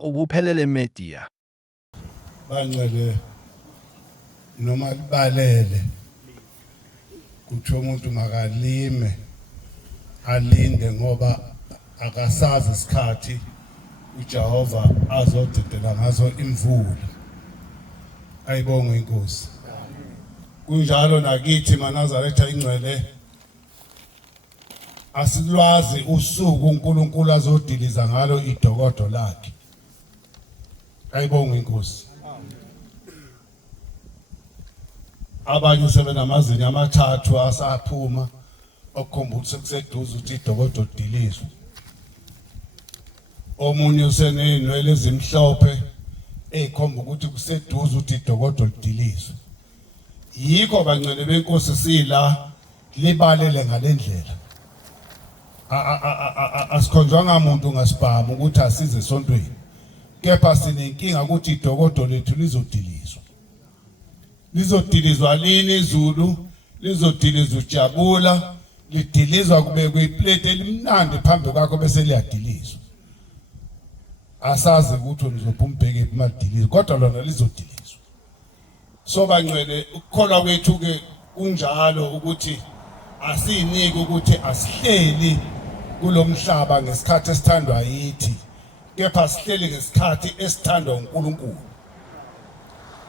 ubuphelele media bancele noma kubalele kuthiwa umuntu makalime alinde ngoba akasazi isikhathi uJehova azodedela ngazo imvula. Ayibonge inkosi. Kunjalo nakithi maNazaretha ingcwele asilwazi usuku uNkulunkulu azodiliza ngalo idokodo lakhe. Ayibonge inkosi. Abanye sebenamazinyo amathathu asaphuma okukhombuza sekuseduze ukuthi idokodo dilizwe. Omunye usenenwele ezimhlophe ezikhomba ukuthi kuseduze ukuthi idokodo lidilizwe. Yikho bangcwele benkosi sila libalele ngalendlela. Asikhonjwanga umuntu ngasibhamu ukuthi asize esontweni. Kepha sinenkinga ukuthi idokodo lethu lizodilizwa. Lizodilizwa lini izulu, lizodilizwa ujabula, lidilizwa kubekwe iplate elimnandi phambi kwakho bese liyadilizwa. Asazi ukuthi lizophuma ubheke emadilizwe kodwa lona lizodilizwa. So bangcwele ukukholwa kwethu ke kunjalo ukuthi asinike ukuthi asihleli kulomhlaba ngesikhathi esithandwa yithi, kepha sihleli ngesikhathi esithandwa uNkulunkulu.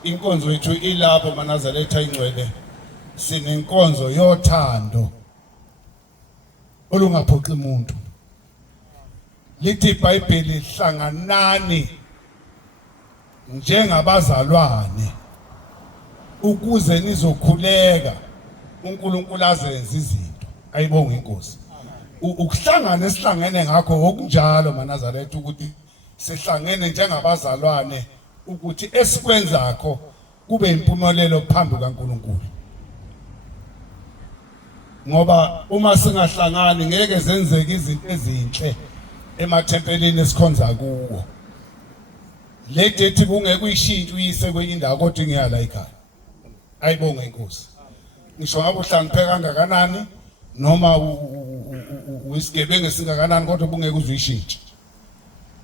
Inkonzo yethu ilapho maNazaretha ingcwele sinenkonzo yothando olungaphoxi umuntu. Lithi iBhayibheli hlanganani njengabazalwane ukuze nizokhuleka uNkulunkulu azenze izinto. Ayibonge inkosi. Ukuhlangana esihlangene ngakho okunjalo maNazaretha ukuthi sihlangene njengabazalwane ukuthi esikwenzakho kube impumelelo phambi kaNkulunkulu. Ngoba uma singahlangani ngeke zenzeke izinto ezinhle emathempelini esikhonza kuwo. Le date kungeke uyishintshe uyise kwenye indawo kodwa ngiyala ekhaya. Ayibonge inkosi. Ngisho ngabe uhlangiphe kangakanani noma uyisigebengu singakanani kodwa bungeke uzuyishintshe.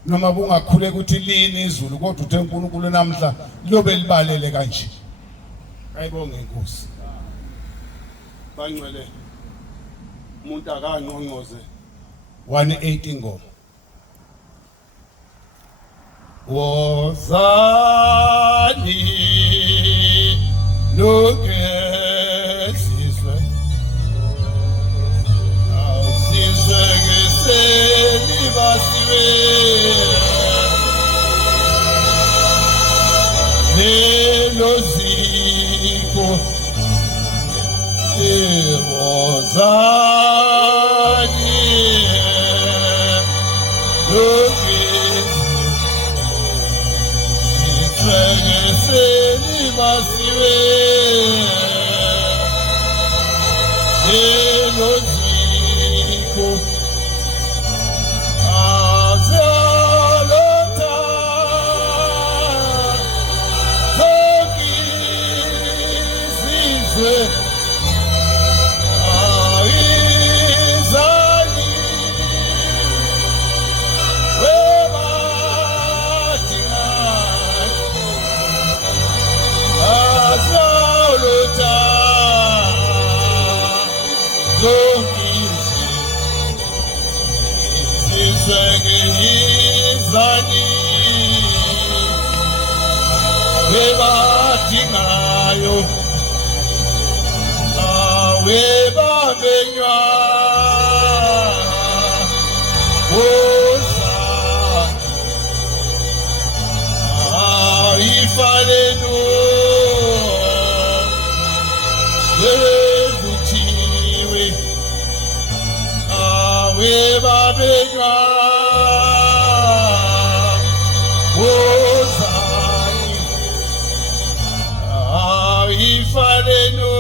Noma bungakhule ukuthi lini izulu kodwa uthe uNkulunkulu namhla lobe libalele kanje. Ayibonge inkosi. Bangcwele umuntu akangqongqoze 180 ngoma. Wozani lokesizwe awusizwe ngeseli basiwe lelo ziko wozani lokesizwe basiwe lelo ziko azalota zokizizwe aizani webatinga azalota zani webadingayo webabenywa woza ifalenu levutiwe webabenywa wozani ifalenu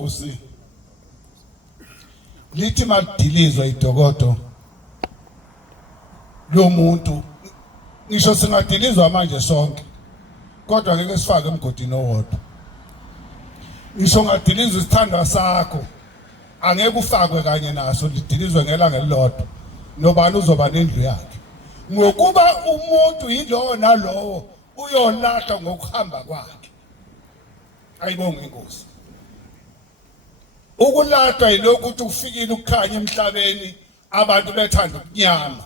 Nkosi lithi madilizwa idokodo lo muntu ngisho singadilizwa manje sonke kodwa ngeke sifake emgodini owodwa ngisho ngadilizwa isithandwa sakho angeke ufakwe kanye naso lidilizwe ngelanga elilodwa nobani uzoba nendlu yakhe ngokuba umuntu yilowo nalowo uyolahla ngokuhamba kwakhe ayibonge inkosi ukulahlwa yilokhu ukuthi ufikile ukukhanya emhlabeni abantu bethanda ukunyama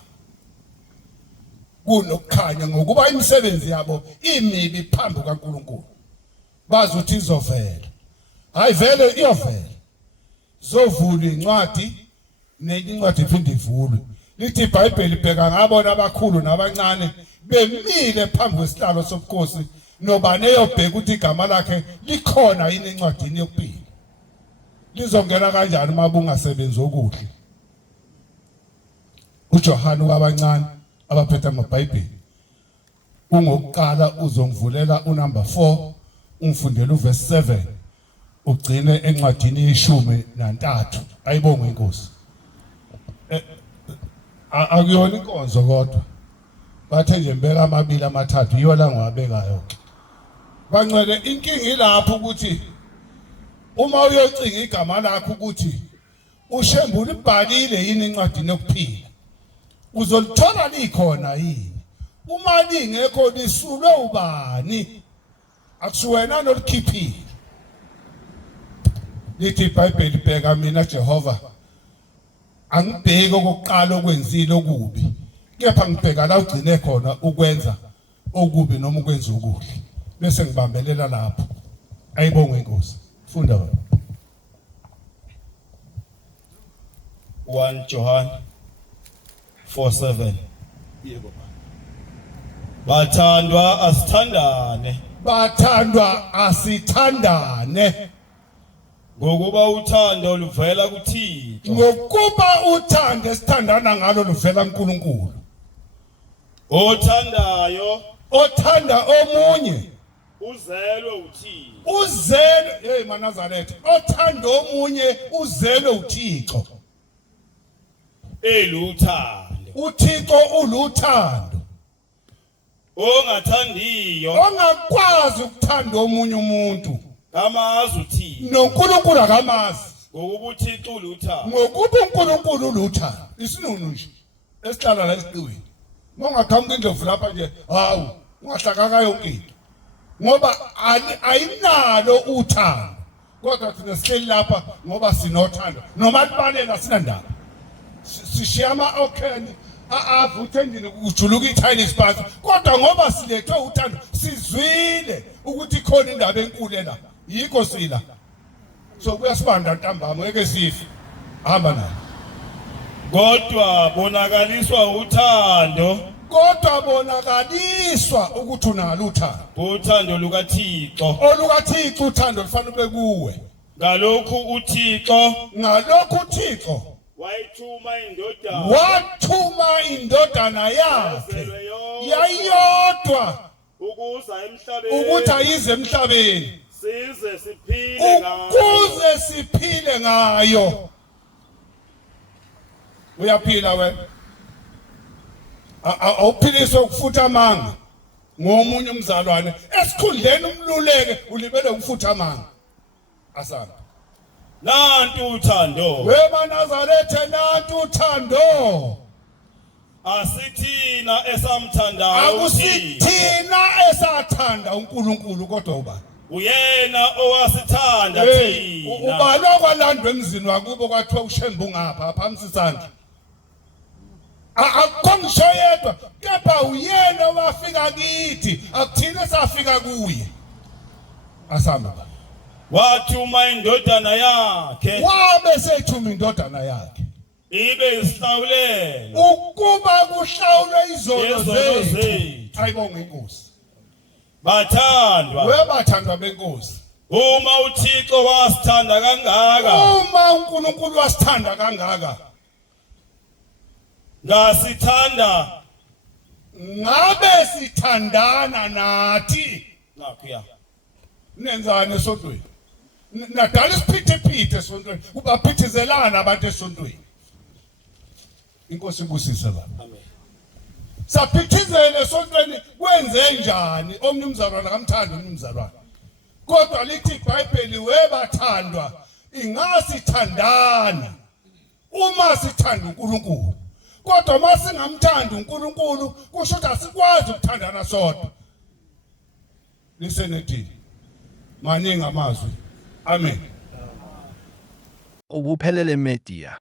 kunokukhanya ngokuba imisebenzi yabo imibi phambi kaNkulunkulu bazi ukuthi izovela hayi vele iyovela zovula incwadi nencwadi iphinde ivulwe lithi iBhayibheli bheka ngabona abakhulu nabancane bemile phambi kwesihlalo sobukhosi nobani eyobheka ukuthi igama lakhe likhona yini encwadini yokuphila lizongena kanjani uma bungasebenzi okuhle uJohane kwabancane abaphethe amaBhayibheli ungokuqala uzongivulela unumber 4 ungifundele uverse 7 ugcine encwadini yeshumi nantathu ayibonge inkosi akuyona inkonzo kodwa bathe nje mbeka amabili amathathu yiyo la ngwabekayo ke bancwele inkingi ilapho ukuthi uma uyocinga igama lakho ukuthi ushembu libhalile yini encwadini yokuphila uzolithola likhona yini uma lingekho lisulwe ubani akusuwena nolikhiphile lithi iBhayibheli bheka mina Jehova angibheki okokuqala okwenzile okubi kepha ngibheka la ugcine khona ukwenza okubi noma ukwenza okuhle bese ngibambelela lapho ayibonge inkosi funda wena 1 John 4:7 yebo bathandwa asithandane ngokuba uthando luvela kuThixo ngokuba uthando sithandana ngalo luvela kuNkulunkulu othanda omunye uzelwe uThixo hey maNazaretha othanda omunye uzelwe uThixo eluthando uThixo uluthando ongakwazi ukuthanda omunye umuntu kamazi uThixo noNkulunkulu akamazi ngokuba uThixo uluthando ngokuba uNkulunkulu uluthando isinunu nje esihlala la esiqiweni mongaqhamuka indlovu lapha nje hawu ungahlakaka yonke into ngoba ayinalo uthando kodwa thina sihleli lapha ngoba sinothando noma libalela sinandaba sishiya ama-okeni avuthe endini kujuluka ithayile siphansi kodwa ngoba silethwe uthando sizwile ukuthi ikhona indaba enkulu la yikho sila so kuyasibanda ntambama ngeke sife hamba nayo kodwa bonakaliswa ukuthi unalo uthando lukaThixo olukaThixo uthando lufanele ube kuwe ngalokhu uThixo wathuma indodana yakhe yayodwa ukuthi ayize emhlabeni ukuze siphile ngayo uyaphila wena awuphiliswa ukufutha amanga ngomunye umzalwane esikhundleni umluleke ulibele ukufutha amanga asana nantu uthando weManazaretha nantu uthando asithina esamthandayo akusithina esathanda uNkulunkulu kodwa ubani uyena owasithanda thina ubani okwalandwa emzini wakubo kwathiwa ushembu ngapha phamsi isandla akukho yedwa kepha uyena wafika kithi akuthina esafika kuye asamba wathuma indodana yakhe wabe sethuma indodana yakhe ibe isihlawulelo ukuba kuhlawulwe izono zethu ayibonge inkosi bathandwa benkosi uma uThixo wasithanda kangaka uma uNkulunkulu wasithanda kangaka ngabe sithandana nathi nakho ya nenzani esodweni nadala isiphithiphithi esontweni ubaphithizelana abantu esontweni. Inkosi ibusise baba. Amen. Saphithizele esontweni kwenze njani omnumzalwana kamthando omnumzalwana. Kodwa lithi iBhayibheli webathandwa ingasithandana uma sithanda uNkulunkulu. Kodwa masingamthanda uNkulunkulu kusho ukuthi asikwazi ukuthandana sodwa. Lisenethini. Maningi amazwi. Amen. Ubuphelele Media.